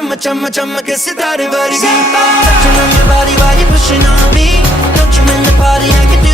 chumma chumma chumma ke sitare vargi. Touching on your body while you're pushing on me. Don't you in the party, I can do